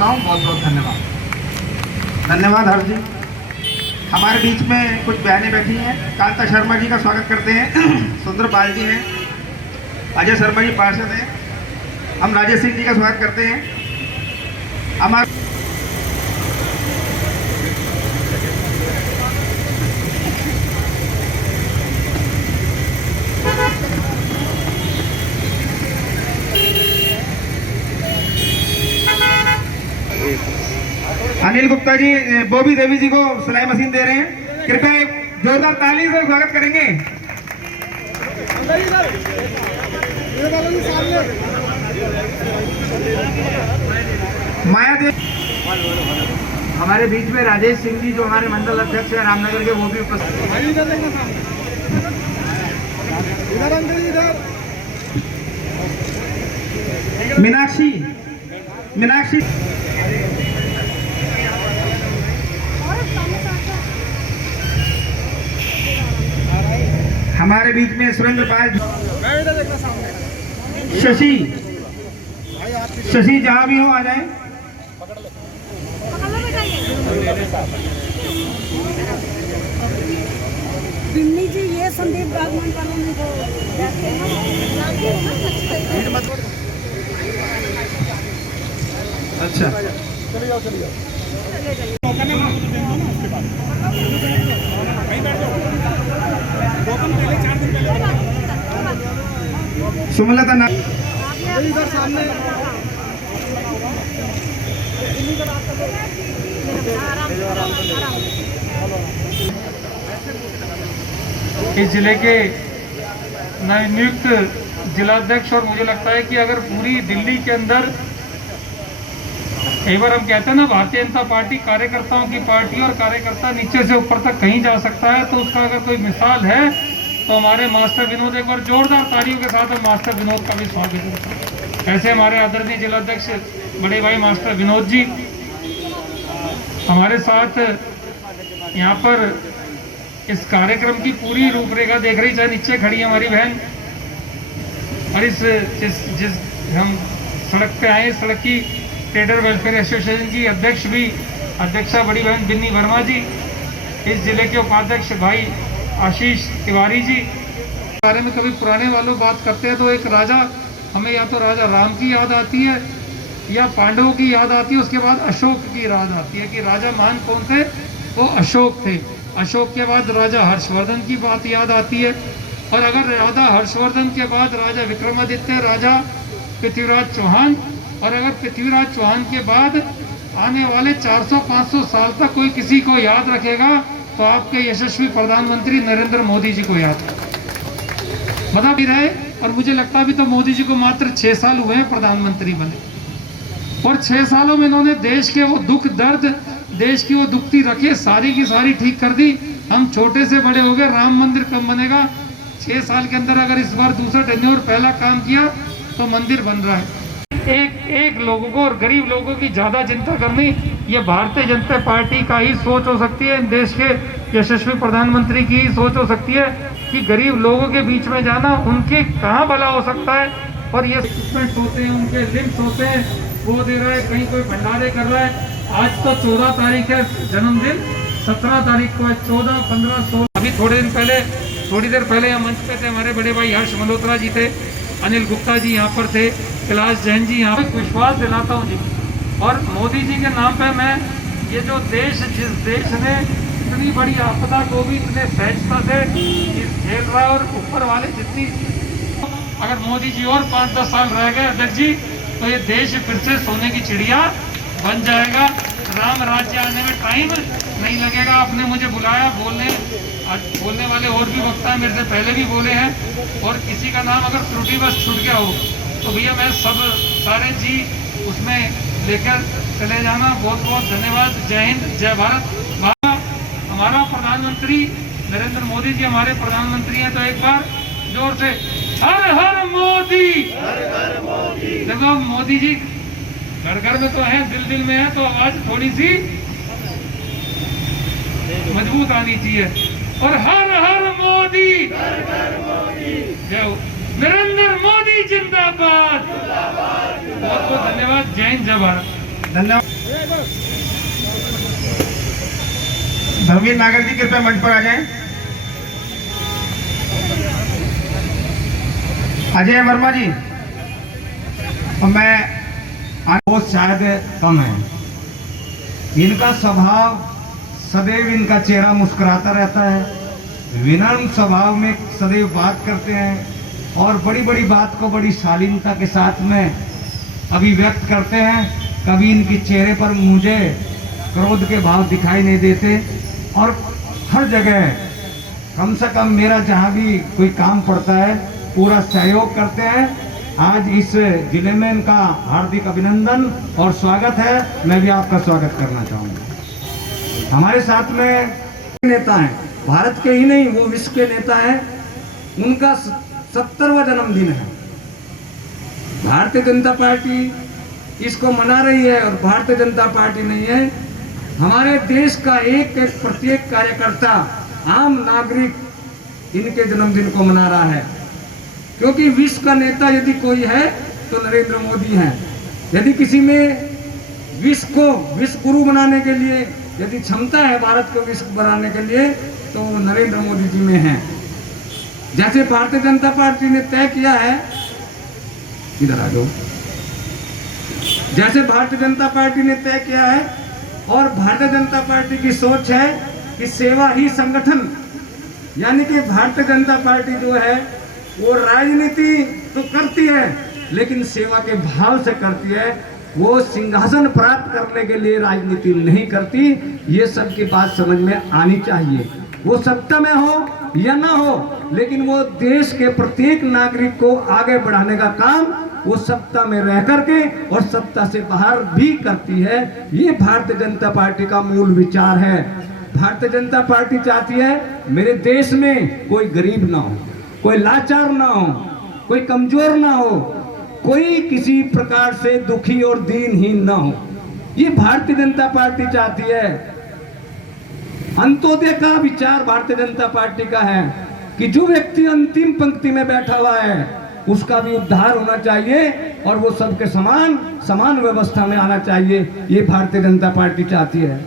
करता हूँ। बहुत बहुत धन्यवाद। धन्यवाद हर्ष जी। हमारे बीच में कुछ बहनें बैठी हैं। कांता शर्मा जी का स्वागत करते हैं। सुंदर पाल जी हैं, अजय शर्मा जी पार्षद हैं। हम राजेश सिंह जी का स्वागत करते हैं। हमारे अनिल गुप्ता जी बॉबी देवी जी को सिलाई मशीन दे रहे हैं। कृपया एक जोरदार ताली से स्वागत करेंगे। माया देवी हमारे बीच में, राजेश सिंह जी जो हमारे मंडल अध्यक्ष हैं रामनगर के, वो भी उपस्थित। मीनाक्षी मीनाक्षी हमारे बीच में, सुरेंद्र पाल, शशि शशि जहां भी हो आ जाएं। बिन्नी जी ये संदीप बागवान कॉलोनी को अच्छा सुमलता ना सामने इस जिले के नवनियुक्त जिलाध्यक्ष, और मुझे लगता है कि अगर पूरी दिल्ली के अंदर, एक बार हम कहते हैं ना भारतीय जनता पार्टी कार्यकर्ताओं की पार्टी, और कार्यकर्ता नीचे से ऊपर तक कहीं जा सकता है, तो उसका अगर कोई मिसाल है तो हमारे मास्टर विनोद। एक बार जोरदार तालियों के साथ हम मास्टर विनोद का भी स्वागत करते हैं। ऐसे हमारे आदरणीय जिलाध्यक्ष बड़े भाई मास्टर विनोद जी हमारे साथ यहाँ पर इस कार्यक्रम की पूरी रूपरेखा देख रही, चाहे नीचे खड़ी है हमारी बहन, और इस जिस हम सड़क पे आए, सड़क की ट्रेडर वेलफेयर एसोसिएशन की अध्यक्षा बड़ी बहन बिन्नी वर्मा जी, इस जिले के उपाध्यक्ष भाई आशीष तिवारी जी। बारे में कभी पुराने वालों बात करते हैं तो एक राजा, हमें या तो राजा राम की याद आती है या पांडवों की याद आती है, उसके बाद अशोक की याद आती है कि राजा महान कौन थे, वो अशोक थे। अशोक के बाद राजा हर्षवर्धन की बात याद आती है, और अगर राजा हर्षवर्धन के बाद राजा विक्रमादित्य, राजा पृथ्वीराज चौहान, और अगर पृथ्वीराज चौहान के बाद आने वाले 400-500 साल तक कोई किसी को याद रखेगा तो आपके यशस्वी प्रधानमंत्री नरेंद्र मोदी जी को याद बता भी रहे। और मुझे लगता भी तो मोदी जी को मात्र 6 साल हुए हैं प्रधानमंत्री बने, और 6 सालों में इन्होंने देश के वो दुख दर्द, देश की वो दुखती रखे सारी की सारी ठीक कर दी। हम छोटे से बड़े हो गए, राम मंदिर कब बनेगा? 6 साल के अंदर अगर इस बार दूसरा टेन्योर पहला काम किया तो मंदिर बन रहा है। एक लोगों को और गरीब लोगों की ज्यादा चिंता करनी, ये भारतीय जनता पार्टी का ही सोच हो सकती है, देश के यशस्वी प्रधानमंत्री की ही सोच हो सकती है कि गरीब लोगों के बीच में जाना, उनके कहाँ भला हो सकता है। और ये इक्विपमेंट होते हैं, उनके लिंक्स होते हैं, वो दे रहा है, कहीं कोई भंडारे कर रहा है। आज तो 14 तारीख है जन्मदिन, 17 तारीख को है, 14, 15, 16। अभी थोड़ी देर पहले यहाँ मंच पे थे हमारे बड़े भाई हर्ष मल्होत्रा जी थे, अनिल गुप्ता जी यहाँ पर थे, कैलाश जैन जी यहाँ पे। विश्वास दिलाता हूँ जी, और मोदी जी के नाम पे मैं, ये जो देश, जिस देश ने इतनी बड़ी आपदा को भी इतने सहजता से झेल रहा है, और ऊपर वाले जितनी, अगर मोदी जी और 5-10 साल रह गए अध्यक्ष जी, तो ये देश फिर से सोने की चिड़िया बन जाएगा। राम राज्य आने में टाइम नहीं लगेगा। आपने मुझे बुलाया बोलने वाले और भी वक्ता मेरे से पहले भी बोले हैं, और किसी का नाम अगर त्रुटि बस छूट गया हो तो भैया मैं सारे जी उसमें लेकर चले जाना। बहुत बहुत धन्यवाद। जय हिंद, जय भारत। हमारा प्रधानमंत्री नरेंद्र मोदी जी हमारे प्रधानमंत्री हैं, तो एक बार जोर से हर हर मोदी। देखो मोदी जी घर घर में तो है, दिल दिल में है, तो आवाज थोड़ी सी मजबूत आनी चाहिए। और हर हर मोदी, जय नरेंद्र मोदी जिंदाबाद। बहुत बहुत धन्यवाद। जय हिंद, जय भारत। धन्यवाद। धर्मवीर नागर जी कृपया मंच पर आ जाएं। अजय वर्मा जी, और मैं वो शायद कम है। इनका स्वभाव सदैव, इनका चेहरा मुस्कुराता रहता है, विनम्र स्वभाव में सदैव बात करते हैं और बड़ी बड़ी बात को बड़ी शालीनता के साथ में अभिव्यक्त करते हैं। कभी इनके चेहरे पर मुझे क्रोध के भाव दिखाई नहीं देते और हर जगह कम से कम मेरा जहाँ भी कोई काम पड़ता है पूरा सहयोग करते हैं। आज इस जिले में इनका हार्दिक अभिनंदन और स्वागत है। मैं भी आपका स्वागत करना चाहूँगा। हमारे साथ में नेता हैं, भारत के ही नहीं वो विश्व के नेता हैं। उनका 70वां जन्मदिन है। भारतीय जनता पार्टी इसको मना रही है और भारतीय जनता पार्टी नहीं है, हमारे देश का एक एक प्रत्येक कार्यकर्ता, आम नागरिक इनके जन्मदिन को मना रहा है। क्योंकि विश्व का नेता यदि कोई है तो नरेंद्र मोदी हैं। यदि किसी में विश्व को विश्व गुरु बनाने के लिए यदि क्षमता है भारत को विश्व बनाने के लिए तो वो नरेंद्र मोदी जी में है। जैसे भारतीय जनता पार्टी ने तय किया है, इधर आ जाओ, जैसे भारतीय जनता पार्टी ने तय किया है और भारतीय जनता पार्टी की सोच है कि सेवा ही संगठन, यानी कि भारतीय जनता पार्टी जो है वो राजनीति तो करती है लेकिन सेवा के भाव से करती है। वो सिंहासन प्राप्त करने के लिए राजनीति नहीं करती। ये सबकी बात समझ में आनी चाहिए। वो सत्ता में हो या ना हो, लेकिन वो देश के प्रत्येक नागरिक को आगे बढ़ाने का काम वो सत्ता में रह करके और सत्ता से बाहर भी करती है। ये भारतीय जनता पार्टी का मूल विचार है। भारतीय जनता पार्टी चाहती है मेरे देश में कोई गरीब ना हो, कोई लाचार ना हो, कोई कमजोर ना हो, कोई किसी प्रकार से दुखी और दीनहीन ना हो। ये भारतीय जनता पार्टी चाहती है। अंत्योदय का विचार भारतीय जनता पार्टी का है कि जो व्यक्ति अंतिम पंक्ति में बैठा हुआ है उसका भी उद्धार होना चाहिए और वो सबके समान व्यवस्था में आना चाहिए। ये भारतीय जनता पार्टी चाहती है।